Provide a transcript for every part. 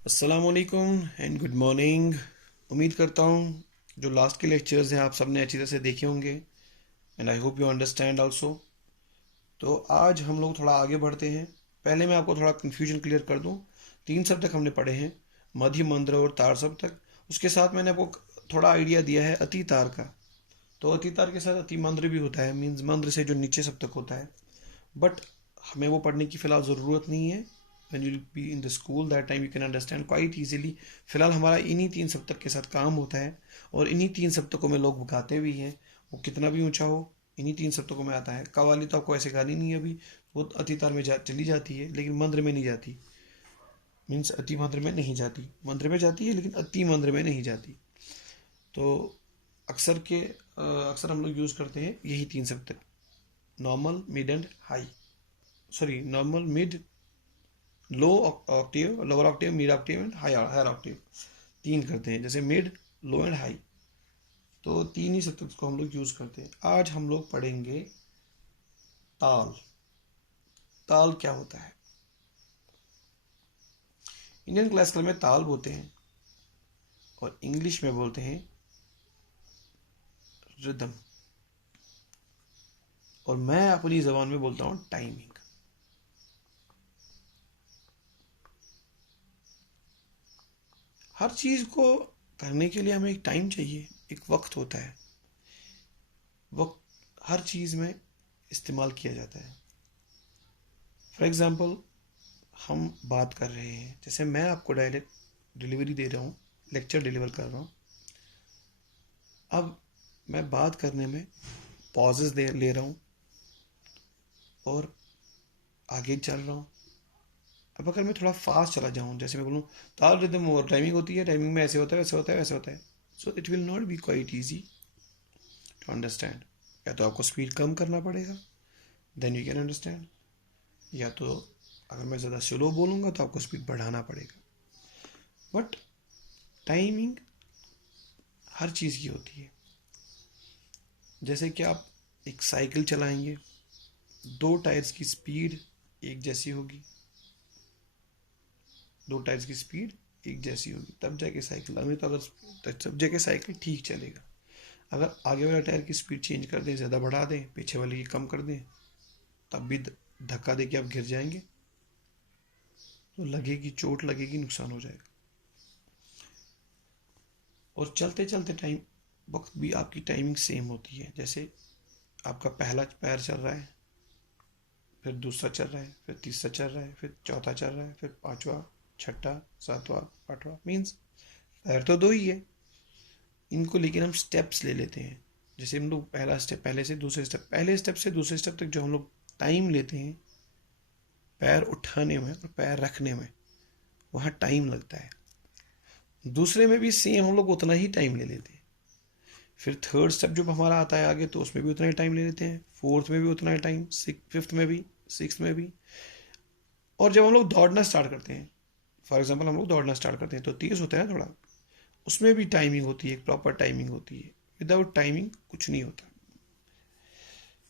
अस्सलाम वालेकुम and good morning. उम्मीद करता हूँ जो लास्ट के लेक्चर्स हैं आप सबने अच्छी तरह से देखे होंगे and I hope you understand also. तो आज हम लोग थोड़ा आगे बढ़ते हैं। पहले मैं आपको थोड़ा कन्फ्यूजन क्लियर कर दूँ। 3 शब्द तक हमने पढ़े हैं, मध्य मंद्र और तार शब्द तक। उसके साथ मैंने आपको थोड़ा आइडिया दिया है अति तार का। तो अति तार के साथ अति मंद्र भी होता है, मीन्स मंद्र से जो नीचे शब्द तक होता है, बट हमें वो पढ़ने की फ़िलहाल ज़रूरत नहीं है। when you'll be in the school that time you can understand quite easily। फिलहाल हमारा इन्हीं 3 सप्तक के साथ काम होता है और इन्हीं 3 सप्तकों में लोग गाते भी हैं। वो कितना भी ऊंचा हो, इन्हीं 3 सप्तकों में आता है। कवाली तो आपको ऐसे गानी नहीं है अभी, वो अतितार में चली जाती है लेकिन मंत्र में नहीं जाती। मीन्स अति मंत्र में नहीं जाती, मंत्र में जाती है लेकिन अति मंत्र में नहीं जाती। तो अक्सर हम लोग यूज़ करते हैं यही 3 सप्तक, normal mid and high. Sorry, normal mid low octave, lower octave, mid octave and higher octave. 3 करते हैं, जैसे मिड, लो एंड हाई। तो 3 ही सतत को हम लोग यूज करते हैं। आज हम लोग पढ़ेंगे ताल। ताल क्या होता है? इंडियन क्लासिकल में ताल बोलते हैं और इंग्लिश में बोलते हैं रिदम, और मैं अपनी जबान में बोलता हूं टाइमिंग। हर चीज को करने के लिए हमें एक टाइम चाहिए, एक वक्त होता है। वक्त हर चीज में इस्तेमाल किया जाता है। फॉर एग्जाम्पल, हम बात कर रहे हैं, जैसे मैं आपको डायरेक्ट डिलीवरी दे रहा हूँ, लेक्चर डिलीवर कर रहा हूँ। अब मैं बात करने में पॉजेस दे ले रहा हूँ और आगे चल रहा हूँ। अब अगर मैं थोड़ा फास्ट चला जाऊँ, जैसे मैं बोलूँ ताल रिदम और टाइमिंग होती है, टाइमिंग में ऐसे होता है, वैसे होता है, वैसे होता है, so it will not be quite easy to understand. या तो आपको स्पीड कम करना पड़ेगा, देन यू कैन अंडरस्टैंड, या तो अगर मैं ज़्यादा स्लो बोलूँगा तो आपको स्पीड बढ़ाना पड़ेगा। बट टाइमिंग हर चीज़ की होती है। जैसे कि आप एक साइकिल चलाएंगे, 2 टायर्स की स्पीड एक जैसी होगी, 2 टायर्स की स्पीड एक जैसी होगी, तब जाके साइकिल, नहीं तो अगर तब जाके साइकिल ठीक चलेगा। अगर आगे वाला टायर की स्पीड चेंज कर दें, ज़्यादा बढ़ा दें, पीछे वाले की कम कर दें, तब भी धक्का दे के आप गिर जाएंगे, तो लगेगी, चोट लगेगी, नुकसान हो जाएगा। और चलते चलते टाइम वक्त भी आपकी टाइमिंग सेम होती है। जैसे आपका पहला पैर चल रहा है, फिर दूसरा चल रहा है, फिर तीसरा चल रहा है, फिर चौथा चल रहा है, फिर पांचवा, छठा, सातवां, आठवां। मीन्स पैर तो 2 ही है, इनको लेकिन हम स्टेप्स ले लेते हैं। जैसे हम लोग पहला स्टेप, पहले से दूसरे स्टेप, पहले स्टेप से दूसरे स्टेप तक जो हम लोग टाइम लेते हैं पैर उठाने में और पैर रखने में, वहाँ टाइम लगता है। दूसरे में भी सेम हम लोग उतना ही टाइम ले लेते हैं। फिर थर्ड स्टेप जब हमारा आता है आगे, तो उसमें भी उतना ही टाइम ले लेते हैं, फोर्थ में भी उतना ही टाइम, फिफ्थ में भी, सिक्स में भी। और जब हम लोग दौड़ना स्टार्ट करते हैं, फॉर एग्जाम्पल हम लोग दौड़ना स्टार्ट करते हैं, तो तेज़ होता है ना थोड़ा, उसमें भी टाइमिंग होती है, एक प्रॉपर टाइमिंग होती है। विदाउट टाइमिंग कुछ नहीं होता।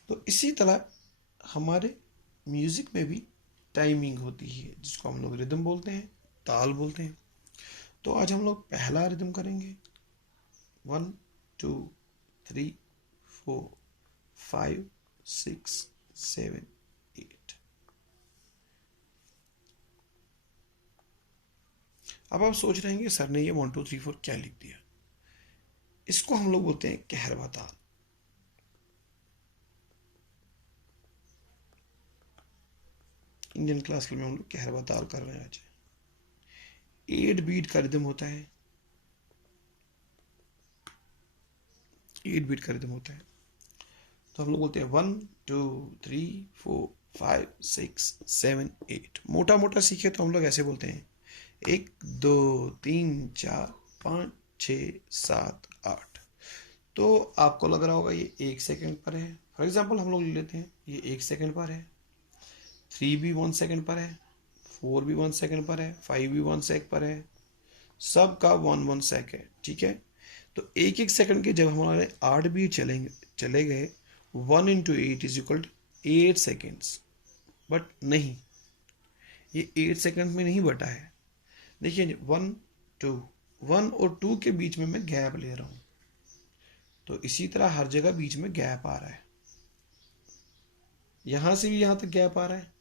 तो इसी तरह हमारे म्यूज़िक में भी टाइमिंग होती है, जिसको हम लोग रिदम बोलते हैं, ताल बोलते हैं। तो आज हम लोग पहला रिदम करेंगे, 1 2 3 4 5 6 7 8। अब आप सोच रहे हैं कि सर ने ये 1 2 3 4 क्या लिख दिया। इसको हम लोग बोलते हैं कहरवा ताल। इंडियन क्लासिकल में हम लोग कहरवा ताल कर रहे हैं आज। 8 बीट का रिदम होता है, 8 बीट का रिदम होता है। तो हम लोग बोलते हैं 1 2 3 4 5 6 7 8। मोटा मोटा सीखे तो हम लोग ऐसे बोलते हैं 1 2 3 4 5 6 7 8। तो आपको लग रहा होगा ये 1 सेकंड पर है। फॉर एग्जाम्पल हम लोग ले लेते हैं ये 1 सेकंड पर है, 3 भी 1 सेकंड पर है, 4 भी 1 सेकंड पर है, 5 भी 1 सेकंड पर है, सब का 1 1 सेक है। ठीक है, तो एक एक सेकंड के जब हमारे 8 बीट चले गए, 1 × 8 = 8 सेकेंड्स। बट नहीं, ये 8 सेकंड में नहीं बटा है। देखिए 1 2, 1 और 2 के बीच में मैं गैप ले रहा हूँ, तो इसी तरह हर जगह बीच में गैप आ रहा है। यहां से भी यहां तक गैप आ रहा है।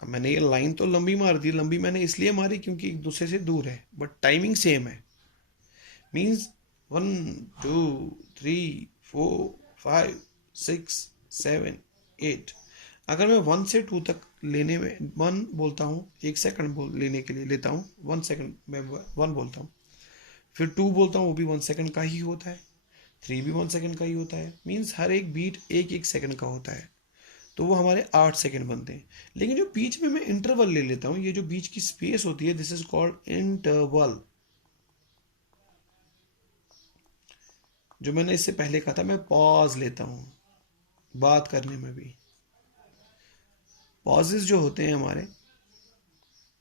अब मैंने ये लाइन तो लंबी मार दी, लंबी मैंने इसलिए मारी क्योंकि एक दूसरे से दूर है, बट टाइमिंग सेम है। मीन्स 1 2 3 4 5 6 7 8। अगर मैं 1 से 2 तक लेने में 1 बोलता हूँ, 1 सेकंड लेने के लिए लेता हूँ, 1 सेकंड में 1 बोलता हूँ, फिर 2 बोलता हूँ, वो भी 1 सेकंड का ही होता है, 3 भी 1 सेकंड का ही होता है। मीन्स हर एक बीट एक एक सेकंड का होता है, तो वो हमारे 8 सेकंड बनते हैं। लेकिन जो बीच में मैं इंटरवल ले लेता हूँ, ये जो बीच की स्पेस होती है, दिस इज कॉल्ड इंटरवल। जो मैंने इससे पहले कहा था, मैं पॉज लेता हूँ बात करने में भी। पॉजेज जो होते हैं हमारे,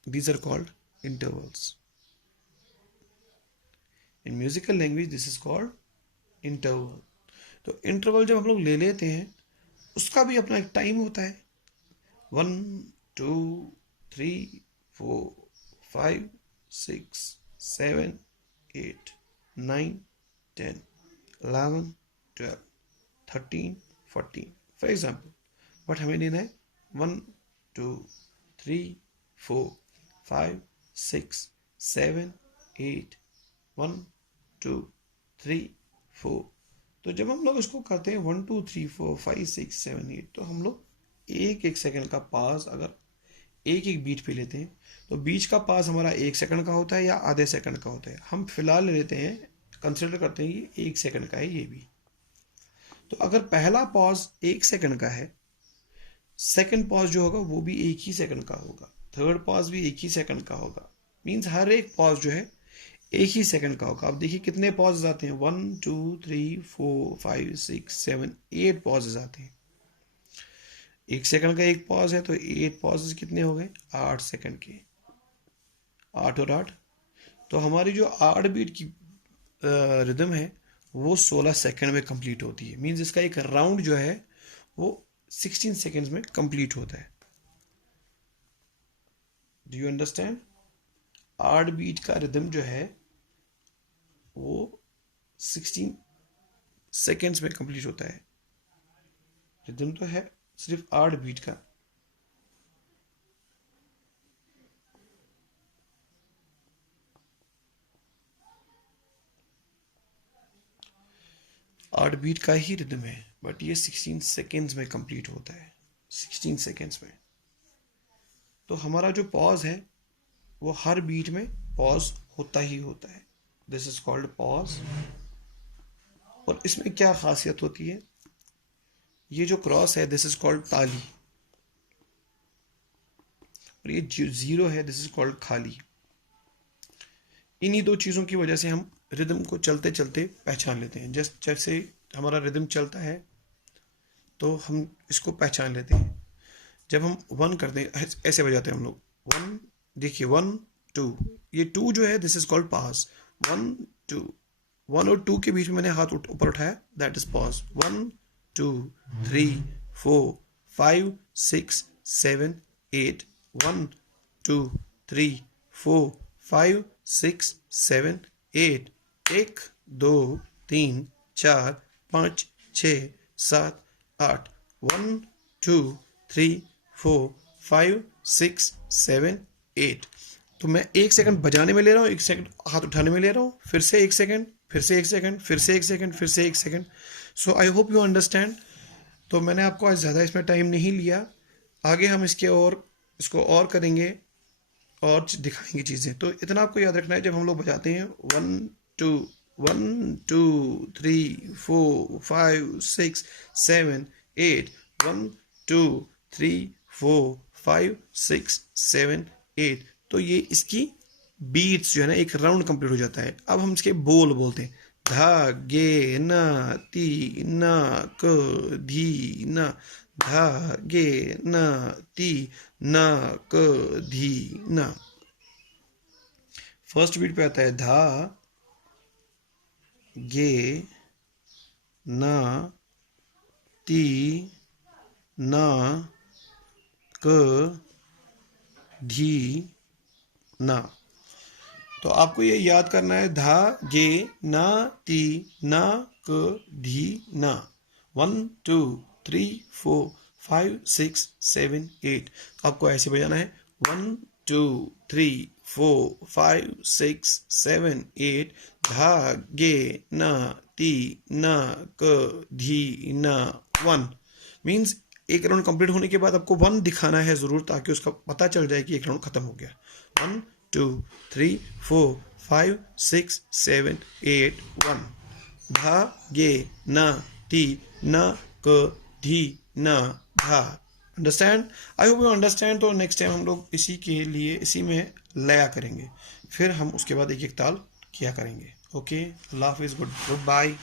these are called intervals. In musical language this is called interval. तो इंटरवल जब हम लोग ले लेते हैं, उसका भी अपना एक टाइम होता है। 1 2 3 4 5 6 7 8 9 10 11 12 13 14। फॉर एग्जाम्पल, बट हमें लेना है 1 2 3 4 5 6 7 8 1 2 3 4। तो जब हम लोग इसको करते हैं 1 2 3 4 5 6 7 8, तो हम लोग एक एक सेकंड का पास अगर एक एक बीट पे लेते हैं, तो बीच का पास हमारा 1 सेकंड का होता है या आधे सेकंड का होता है। हम फिलहाल ले लेते हैं, कंसिडर करते हैं ये 1 सेकंड का है ये भी। तो अगर पहला पॉज 1 सेकंड का है, सेकंड पॉज जो होगा वो भी 1 ही सेकंड का होगा, थर्ड पॉज भी 1 ही सेकंड का होगा। मीन्स हर एक पॉज जो है 1 ही सेकंड का होगा। अब देखिए कितने पॉजेज आते हैं, 1 2 3 4 5 6 7 8 पॉजेज आते हैं। 1 सेकंड का एक पॉज है, तो 8 पॉजेज कितने हो गए, 8 सेकंड के। 8 और 8, तो हमारी जो 8 बीट की रिदम है वो 16 सेकंड में कंप्लीट होती है। मीन्स इसका एक राउंड जो है वो 16 सेकंड्स में कंप्लीट होता है। Do you understand? 8 बीट का रिदम जो है वो 16 सेकंड्स में कंप्लीट होता है। रिदम तो है सिर्फ 8 बीट का। आठ बीट का ही रिदम है, बट ये 16 सेकेंड्स में कंप्लीट होता है, 16 सेकेंड्स में। तो हमारा जो पॉज है वो हर बीट में पॉज होता ही होता है। This is called pause. और इसमें क्या खासियत होती है, ये जो क्रॉस है दिस इज कॉल्ड ताली, और ये जो जीरो है दिस इज कॉल्ड खाली। इन्हीं दो चीज़ों की वजह से हम रिदम को चलते चलते पहचान लेते हैं। जैसे हमारा रिदम चलता है तो हम इसको पहचान लेते हैं। जब हम 1 करते हैं, ऐसे बजाते हैं हम लोग 1। देखिए 1 2, ये 2 जो है दिस इज कॉल्ड पास। 1 2, 1 और 2 के बीच में मैंने हाथ ऊपर उठाया, दैट इज पॉज। 1 2 3 4 5 6 7 8 1 2 3 4 5 6 7 8 1 2 3 4 5 6 7 8 1 2 3 4 5 6 7 8। तो मैं 1 सेकंड बजाने में ले रहा हूँ, 1 सेकंड हाथ उठाने में ले रहा हूँ, फिर से 1 सेकंड, फिर से 1 सेकंड, फिर से 1 सेकंड, फिर से 1 second. So I hope you understand. तो मैंने आपको आज ज़्यादा इसमें टाइम नहीं लिया, आगे हम इसको और करेंगे और दिखाएंगे चीज़ें। तो इतना आपको याद रखना है, जब हम लोग बजाते हैं 1 2 1 2 3 4 5 6 7 8 1 2 3 4 5 6 7 8, तो ये इसकी बीट्स जो है ना, एक राउंड कंप्लीट हो जाता है। अब हम इसके बोल बोलते हैं, धा गे न ती न क धी न, धा गे न ती न क धी न। फर्स्ट बीट पे आता है धा गे न ती न क धी ना। तो आपको ये याद करना है, धा गे ना ती ना क धी ना। 1 2 3 4 5 6 7 8। आपको ऐसे बजाना है 1 2 3 4 5 6 7 8। धा गे ना ती ना क धी ना 1। मीन्स एक राउंड कंप्लीट होने के बाद आपको 1 दिखाना है जरूर, ताकि उसका पता चल जाए कि एक राउंड खत्म हो गया। 1 2 3 4 5 6 7 8 1। धा गे ना ती ना क धी ना धा। Understand? I hope you understand. तो नेक्स्ट टाइम हम लोग इसी के लिए इसी में लया करेंगे, फिर हम उसके बाद एक एक ताल किया करेंगे। ओके, अल्लाह हाफिज़, गुड बाय।